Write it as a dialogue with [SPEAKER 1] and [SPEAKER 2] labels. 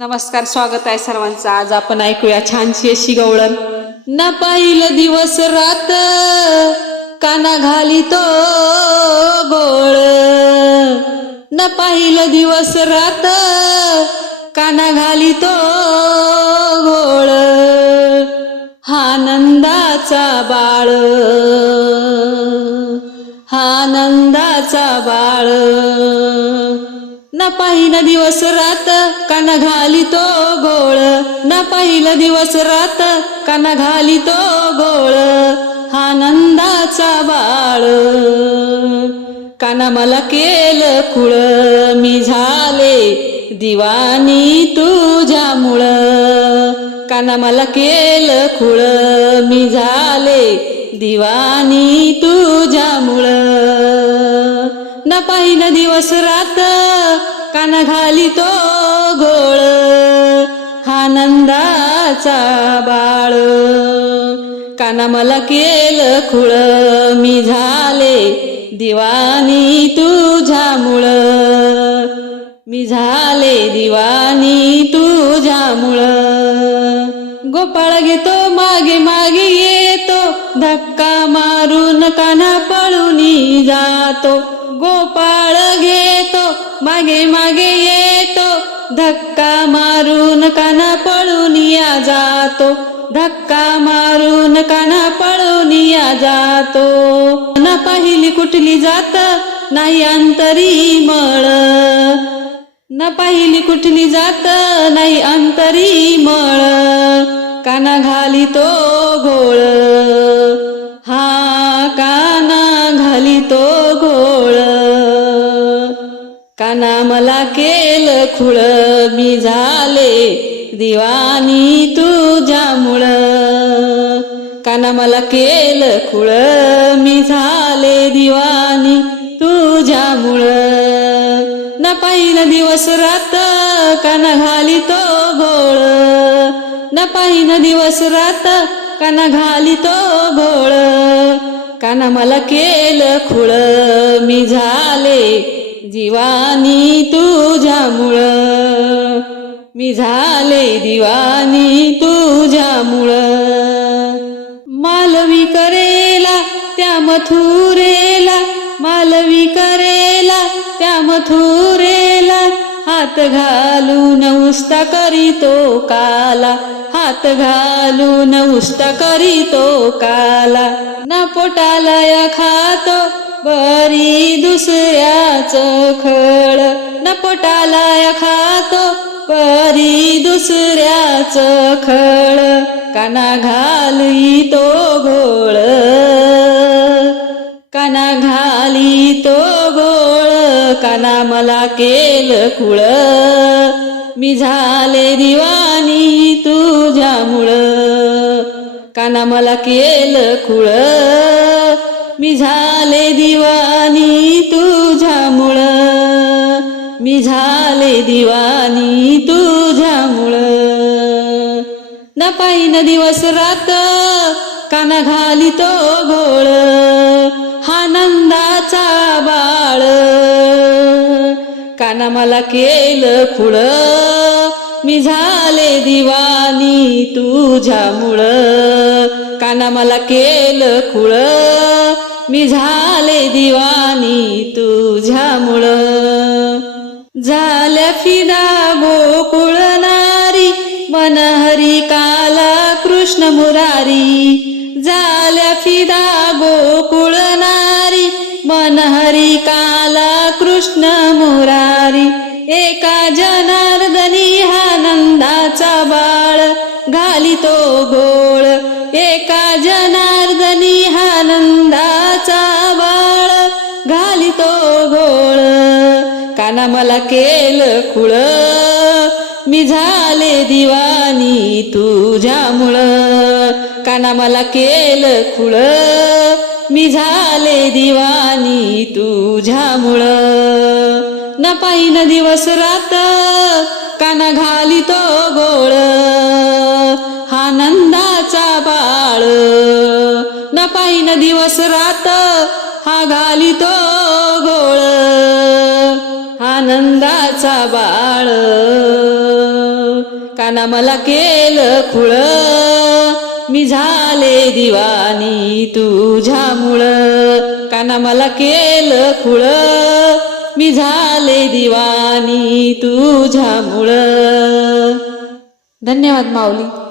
[SPEAKER 1] नमस्कार स्वागत आहे सर्वांचं. आज आपण ऐकूया छानशी अशी गवळण.
[SPEAKER 2] न पाहिलं दिवस रात काना घाली तो गोळ. न पाहिलं दिवस रात काना घाली तो गोळ. हा नंदाचा बाळ. हा नंदाचा बाळ. न पाहिलं दिवस रात काना घाली तो गोळ. ना पहिलं दिवस रात काना घाली तो गोळ. हा नंदाचा बाळ. काना मला केलं खुळ. मी झाले दिवानी तुझ्यामुळ काना मला केलं खुळ. मी झाले दिवानी तुझ्यामुळं न पाहिन दिवस रात काना घाली तो गोळ आनंदाचा बाळ. काना मला केलं खुळ मी झाले दिवानी तुझ्यामुळं मी झाले दिवानी तुझ्यामुळं गोपाळ घेतो मागे मागे येतो धक्का मारून काना पळून जातो. गोपाळ घेतो मागे मागे येतो धक्का मारून काना पळून या जातो. धक्का मारून काना पळून या जातो. न पाहिली कुठली जात नाही अंतरी मळ. न पाहिली कुठली जात नाही अंतरी मळ. काना घाली तो घोळ. काना मला केलं खुळ मी झाले दिवानी तुझ्यामुळ काना मला केलं खुळ मी झाले दिवानी तुझ्यामुळं ना पाहिन दिवस रात काना घाली तो घोळ. ना पाहिन दिवस रात काना घाली तो घोळ. काना मला केलं खुळ मी झाले जीवानी तुझ्यामुळं. मी झाले दिवानी तुझ्यामुळं. मालवी करेला त्या मथुरेला मालवी करेला त्या मथुरेला. हात घालून उस्ता करीतो काला हात घालून उस्ता करीतो काला. ना पोटाला खातो बरी दुसऱ्याच खळ न पोटाला खातो. परी दुसऱ्याच खळ काना घाली तो घोळ काना घाली तो गोळ काना मला केलं खुळ मी झाले दिवानी तुझ्यामुळं काना मला केलं खुळ मी झाले दिवानी तुझ्यामुळं. मी झाले दिवानी तुझ्यामुळं. न पाहिन दिवस रात काना घाली तो घोळ. हा नंदाचा बाळ. काना मला केलं खुळ. मी झाले दिवानी तुझ्यामुळं. काना मला केलं खुळ. मी झाले दिवानी तुझ्यामुळं. झाल्या फिदा गोकुळ नारी मनहरी काला कृष्ण मुरारी. झाल्या फिदा गोकुळ नारी मनहरी काला कृष्ण मुरारी. एका जनार्दनी हा नंदाचा बाळ घाली तो गोळ. एका जना मला केलं कुळ मी झाले दिवानी तुझ्यामुळं. काना मला केलं कुळ मी झाले दिवानी तुझ्यामुळं. न पाहिन दिवस रात काना घाली तो गोळ. हा नंदाचा बाळ. न पाहिन दिवस रात हा घाली तो गोळ. आनंदाचा बाळ. काना मला केलं खुळ. मी झाले दिवानी तुझ्यामुळं काना मला केलं खुळ. मी झाले दिवानी तुझ्यामुळं धन्यवाद माऊली.